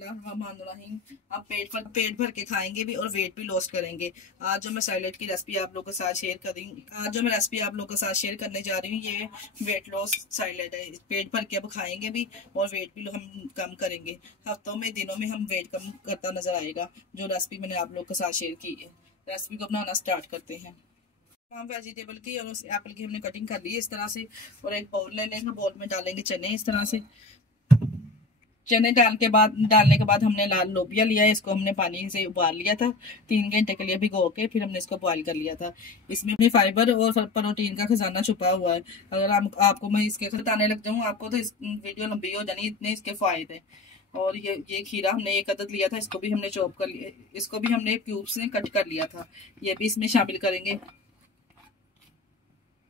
बिस्मिल्लाहिर्रहमानिर्रहीम। आप पेट भर के खाएंगे भी और वेट भी लॉस करेंगे। आज जो मैं सैलेड की रेसिपी आप लोगों के साथ शेयर कर रही हूँ, आज जो मैं रेसिपी आप लोगों के साथ शेयर करने जा रही हूँ, ये वेट लॉस सैलेड है। पेट भर के अब खाएंगे भी और वेट भी हम कम करेंगे। हफ्तों में, दिनों में हम वेट कम करता नजर आएगा। जो रेसिपी मैंने आप लोगों के साथ शेयर की है, रेसिपी को बनाना स्टार्ट करते हैं। हम वेजिटेबल की और उस एप्पल की हमने कटिंग कर ली है इस तरह से, और एक बाउल ले लेंगे। बाउल में डालेंगे चने इस तरह से। चने डालने के बाद हमने लाल लोबिया लिया है। इसको हमने पानी से उबाल लिया था 3 घंटे के लिए भिगो के, फिर हमने इसको बॉईल कर लिया था। इसमें अपने फाइबर और प्रोटीन का खजाना छुपा हुआ है। अगर आपको मैं इसके बताने लग जाऊँ आपको तो इस वीडियो लंबी हो जानी, इतने इसके फायदे हैं। और ये खीरा हमने 1 अदद लिया था, इसको भी हमने चॉप कर लिया, इसको भी हमने क्यूब्स में कट कर लिया था। ये भी इसमें शामिल करेंगे।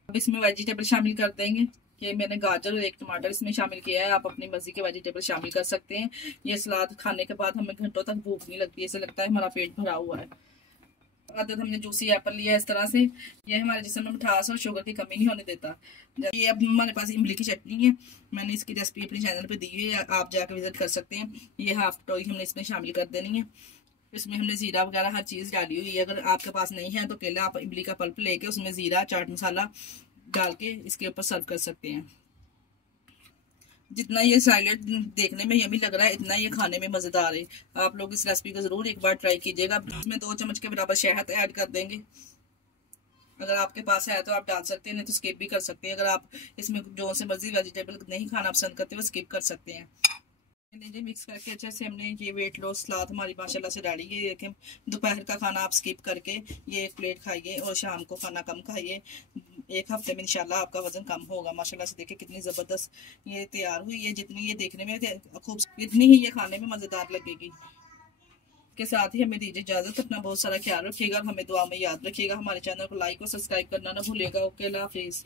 अब इसमें वेजिटेबल शामिल कर देंगे। ये मैंने गाजर और 1 टमाटर इसमें शामिल किया है। आप अपनी मर्जी के वेजिटेबल शामिल कर सकते हैं। ये सलाद खाने के बाद हमें घंटों तक भूख नहीं लगती, ऐसे लगता है हमारा पेट भरा हुआ है। अदद हमने जूसी एप्पल लिया है इस तरह से। ये हमारे जिस्म में मिठास और शुगर की कमी नहीं होने देता। ये अब हमारे पास इमली की चटनी है। मैंने इसकी रेसिपी अपने चैनल पे दी हुई है, आप जाकर विजिट कर सकते हैं। ये हाफ टोई हमने इसमें शामिल कर देनी है। इसमें हमने जीरा वगैरह हर चीज़ डाली हुई है। अगर आपके पास नहीं है तो केला, आप इमली का पल्प लेके उसमें जीरा, चाट मसाला डाल के इसके ऊपर सर्व कर सकते हैं। जितना ये सैलेड देखने में यम्मी लग रहा है, इतना ये खाने में मजेदार है। आप लोग इस रेसिपी को जरूर एक बार ट्राई कीजिएगा। इसमें 2 चम्मच के बराबर शहद ऐड कर देंगे। अगर आपके पास है तो आप डाल सकते हैं, नहीं तो स्किप भी कर सकते हैं। अगर आप इसमें जो से मर्जी वेजिटेबल नहीं खाना पसंद करते वो स्किप कर सकते हैं। लीजिए मिक्स करके अच्छे से हमने ये वेट लॉस सलाद हमारी माशाल्लाह से डाली है। देखें, दोपहर का खाना आप स्किप करके ये 1 प्लेट खाइए और शाम को खाना कम खाइए। 1 हफ्ते में इंशाल्लाह आपका वजन कम होगा। माशाल्लाह से देखिए कितनी ज़बरदस्त ये तैयार हुई है। जितनी ये देखने में खूबसूरत, इतनी ही ये खाने में मज़ेदार लगेगी। के साथ ही हमें दीजिए इजाज़त। अपना बहुत सारा ख्याल रखिएगा, हमें दुआ में याद रखिएगा। हमारे चैनल को लाइक और सब्सक्राइब करना ना भूलिएगा। ओके, अल्लाह हाफिज़।